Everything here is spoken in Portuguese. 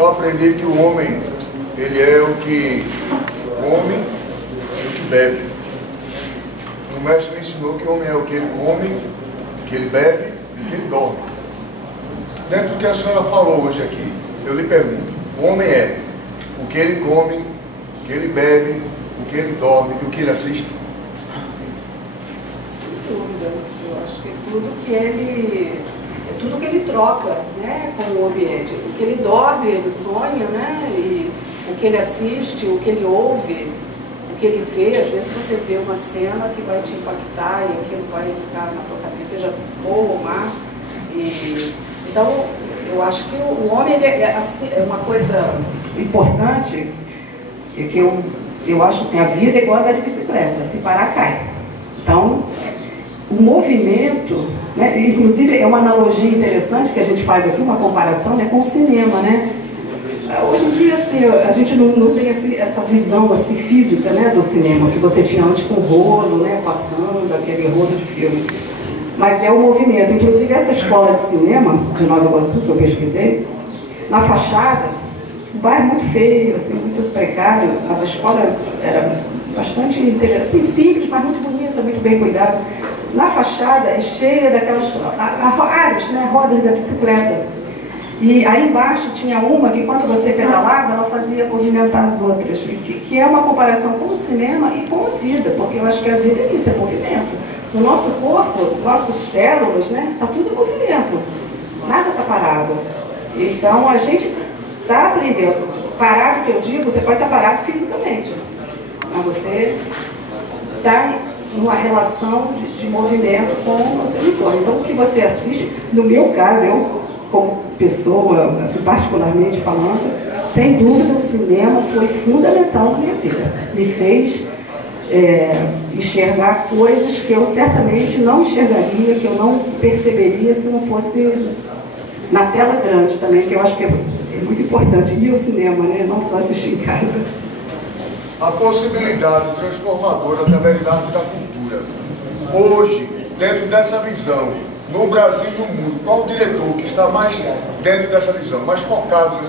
eu aprendi que o homem, ele é o que come e o que bebe. O mestre me ensinou que o homem é o que ele come, o que ele bebe e o que ele dorme. Dentro do que a senhora falou hoje aqui, eu lhe pergunto, o homem é o que ele come, o que ele bebe, o que ele dorme e o que ele assiste? Sem dúvida. Eu acho que é tudo que ele troca, né, com o ambiente. O que ele dorme, ele sonha, né, e o que ele assiste, o que ele ouve, o que ele vê. Às vezes você vê uma cena que vai te impactar e aquilo vai ficar na tua cabeça, seja boa ou má. Então, eu acho que o homem é uma coisa importante, que eu acho assim, a vida é igual a andar de bicicleta, se parar, cai. Então, o movimento, né, inclusive é uma analogia interessante que a gente faz aqui, uma comparação, né, com o cinema, né? Hoje em dia, assim, a gente não tem essa visão assim, física, né, do cinema, que você tinha antes com o rolo, né, passando, aquele rolo de filme. Mas é o movimento. Inclusive, essa escola de cinema de Nova Iguaçu, que eu pesquisei, na fachada, um bairro muito feio, assim, muito precário. Essa escola era bastante interessante, assim, simples, mas muito bonita, muito bem cuidada. Na fachada é cheia daquelas áreas, né, rodas da bicicleta. E aí embaixo tinha uma que, quando você pedalava, ela fazia movimentar as outras, que é uma comparação com o cinema e com a vida, porque eu acho que a vida é isso, é movimento. No nosso corpo, nossas células, né, está tudo em movimento, nada está parado. Então a gente está aprendendo. Parado, que eu digo, você pode estar parado fisicamente, mas você está numa relação de movimento com o seu entorno. Então o que você assiste, no meu caso, eu como pessoa, assim, particularmente falando, sem dúvida o cinema foi fundamental na minha vida. Me fez enxergar coisas que eu certamente não enxergaria, que eu não perceberia se não fosse na tela grande também, que eu acho que é muito importante ir ao cinema, né? Não só assistir em casa. A possibilidade transformadora através da arte e da cultura. Hoje, dentro dessa visão, no Brasil e no mundo, qual o diretor que está mais dentro dessa visão, mais focado